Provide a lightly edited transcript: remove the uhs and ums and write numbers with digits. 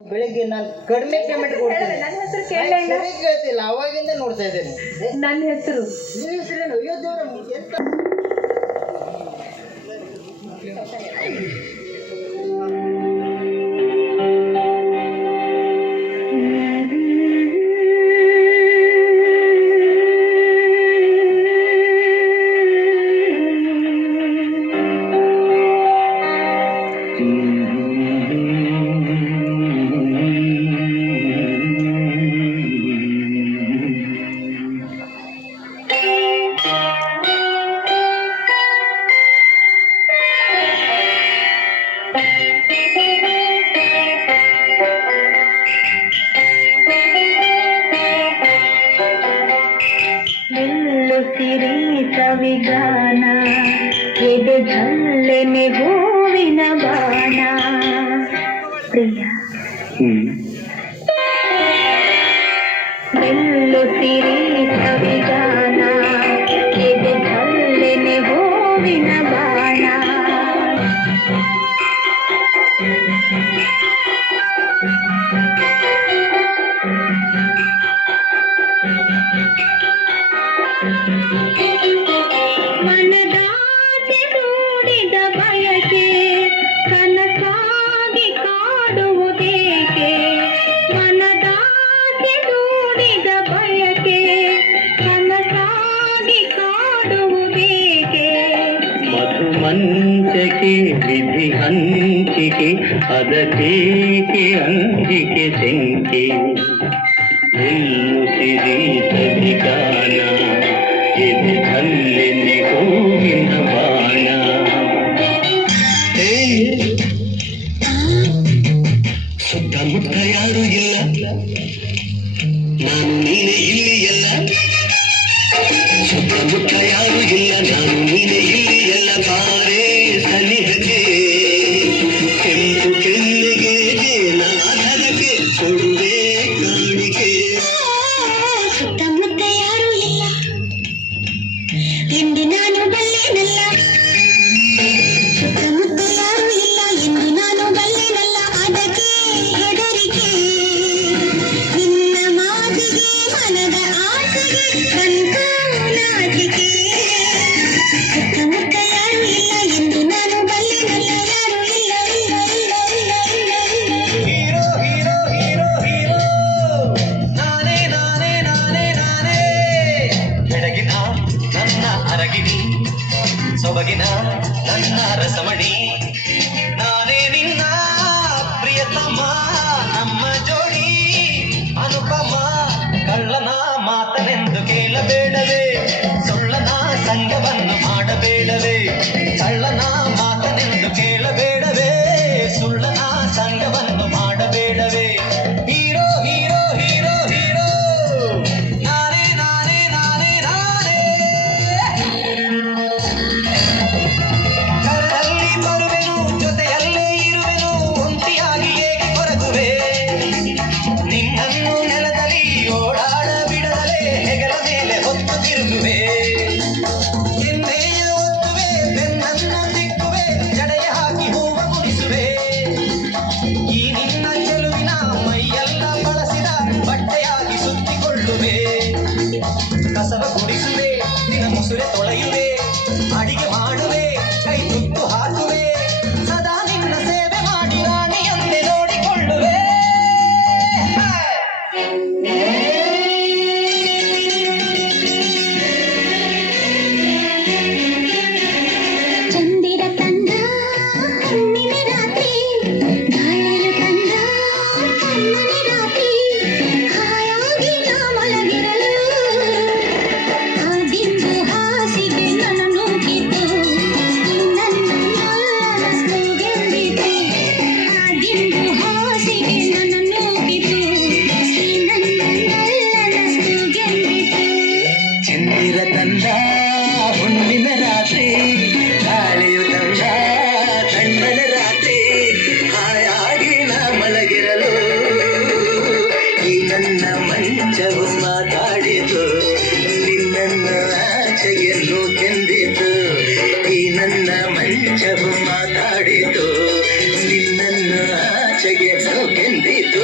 ಬೆಳಿಗ್ಗೆ ನಾನು ಕಡಿಮೆ ಪೇಮೆಂಟ್ ಕೊಡ್ತೇನೆ. ನನ್ನ ಹೆಸರು ಕೇಳಲಿಲ್ಲ. ಕೇಳ್ತಿಲ್ಲ, ಅವಾಗಿಂದ ನೋಡ್ತಾ ಇದ್ದೇನೆ. ನನ್ನ ಹೆಸರು ನಿಮ್ಮ ಹೆಸರೇನು? ಅಯ್ಯೋ ದೇವ್ರ, ಎಂತ ಸಿರಿ ಸವಿಗಾನ ಎದೆ ಝಲ್ಲೆನೆ ಹೂವಿನ ಬಾಣ ಪ್ರಿಯ ನಿಲ್ಲು ಸಿರಿ ಸವಿಗಾನ ಎದೆ ಝಲ್ಲೆನೆ ಹೂವಿನ ಬಾಣ ಮನದಾಸೆ ಮೂಡಿದ ಬಯಕೆ ಕನಸಾಗಿ ಕಾಡುವುದೇಕೆ ಮನದಾಸೆ ಮೂಡಿದ ಬಯಕೆ ಕನಸಾಗಿ ಕಾಡುವುದೇಕೆ ಮಧುಮಂಚಕೆ ವಿಧಿ ಹಂಚಿಕೆ ಅದಕ್ಕೇಕೆ ಅಂಜಿಕೆ ಶಂಕೆ ನಿಲ್ಲು ಸಿರಿ ಸವಿಗಾನ ಎದೆ ಝಲ್ಲೆನೆ ಹೂವಿನ ಬಾಣ ಸುತ್ತಮುತ್ತ ಯಾರು ಇಲ್ಲ, ನಾನು ನೀನೆ ಇಲ್ಲಿ ಎಲ್ಲ. ಸುತ್ತಮುತ್ತ ಯಾರು ಇಲ್ಲ, ನಾನು ನೀನೆ ಇಲ್ಲಿ ಎಲ್ಲ. ಬಾರೇ ಸನಿಹಕ್ಕೆ ಕೆಂಪು ಕೆನ್ನೆಗೆ ನಾನದಕ್ಕೆ ಕೊಡುವೆ ಕಾಣಿಕೆ. ಸುತ್ತಮುತ್ತ ಯಾರೂ ಇಲ್ಲ ಎಂದು ನಾನು ಬಲ್ಲೆನಲ್ಲ ಸುತ್ತಮುತ್ತ ಯಾರೂ ಇಲ್ಲ ಎಂದು ನಾನು ಬಲ್ಲೆನಲ್ಲ ಅದಕ್ಕೆ ಹೆದರಿಕೆ ನಿನ್ನ ಮಾತಿಗೆ ಮನದ ಆಸೆಗೆ ಬಂತು ನಾಚಿಕೆ ಸುತ್ತಮುತ್ತ ಯಾರೂ ಇಲ್ಲ ಎಂದು ನಾನು ಬಲ್ಲೆನಲ್ಲ ಯಾರೂ ಇಲ್ಲ ಇಲ್ಲ ಇಲ್ಲ ಇಲ್ಲ ಇಲ್ಲ ಇಲ್ಲ ಹೀರೋ ಹೀರೋ ಹೀರೋ ಹೀರೋ ನಾನೇ ನಾನೇ ನಾನೇ ನಾನೇ. ಬೆಳಗಿನ ನನ್ನ ಅರಗಿನಿ, ಸೊಬಗಿನ ನನ್ನ ರಸಮಣಿ, ನಾನೇ ನಿನ್ನ ಪ್ರಿಯತಮ, ನಮ್ಮ ಜೋಡಿ ಅನುಪಮ. ಕಳ್ಳನ ಮಾತನೆಂದು ಕೇಳಬೇಡವೇ, ಸುಳ್ಳನ ಸಂಗವನ್ನು ಮಾಡಬೇಡವೇ. ಕಳ್ಳನ ಮಾತನೆಂದು ಕೇಳಬೇಡವೇ, ಸುಳ್ಳನ ಸಂಗವನ್ನು ಮಾಡಬೇಡವೇ. ಹೀರೋ ಹೀರೋ ಹೀರೋ ಹೀರೋ ನಾನೇ ನಾನೇ ನಾನೇ ನಾನೇ. ಕರದಲ್ಲಿ ಬರುವೆನು, ಜೊತೆಯಲ್ಲೇ ಇರುವೆನು, ಒಂಟಿಯಾಗಿ ಏಕೆ ಕೊರಗುವೆ. ನಿನ್ನನ್ನು ನೆಲದಲ್ಲಿ ಓಡಾಡ ಬಿಡದಲೇ ಹೆಗಲ ಮೇಲೆ ಹೊತ್ತು ತಿರುಗುವೆ. ಎಣ್ಣೆಯ ಒತ್ತುವೆ, ಬೆನ್ನನ್ನು ತಿಕ್ಕುವೆ, ಜಡೆಯ ಹಾಕಿ ಹೂವ ಗುಡಿಸುವೆ. ಈ ನಿನ್ನ ಚೆಲುವಿನ ಮೈಯೆಲ್ಲ ಬಳಸಿದ ಬಟ್ಟೆಯಾಗಿ ಸುತ್ತಿಕೊಳ್ಳುವೆ. ಕಸವ ಗುಡಿಸುವೆ, ನಿನ್ನ ಮುಸುರೆ ತೊಳೆಯುವೆ, ಅಡಿಗೆ ಮಾಡುವೆ, ಕೈ ತುತ್ತು ಹಾಕುವೆ. ಸದಾ ನಿನ್ನ ಸೇವೆ ಮಾಡಿ ರಾಣಿಯಂತೆ ನೋಡಿಕೊಳ್ಳುವೆ. ಚಂದಿರ ತಂದ ಹುಣ್ಣಿಮೆ ರಾತ್ರಿ ಗಾಳಿಯು ತಂದ ಕಣ್ಣನೆ ರಾತ್ರಿ ಹಾಯಾಗಿ ನಾ ಮಲಗಿರಲು ಆ ದಿಂಬು ಹಾಸಿಗೆ ನನ್ನ ನೂಕಿತು ನನ್ನಷ್ಟು ಗೆಂದಿತು ಆ ದಿಂಬು ಹಾಸಿಗೆ ನನ್ನ ನೂಕಿತು ನನ್ನಷ್ಟು ಗೆಂದಿತು ಚಂದಿರ ತಂದ ಹುಣ್ಣಿಮೆ ರಾತ್ರಿ ಗಾಳಿಯು ತಂದ ತಣ್ಣನೆ ರಾತ್ರಿ ಹಾಯಾಗಿ ನಾ ಮಲಗಿರಲು. ಈ ನನ್ನ ಮಂಚವು ಮಾತಾಡಿತು, ನಿನ್ನನ್ನು ಆಚೆಯನ್ನು ಕೆಂದಿತು. ಈ ನನ್ನ ಮಂಚವು ಮಾತಾಡಿತು, ನಿನ್ನನ್ನು ಆಚೆಯನ್ನು ಕೆಂದಿತು.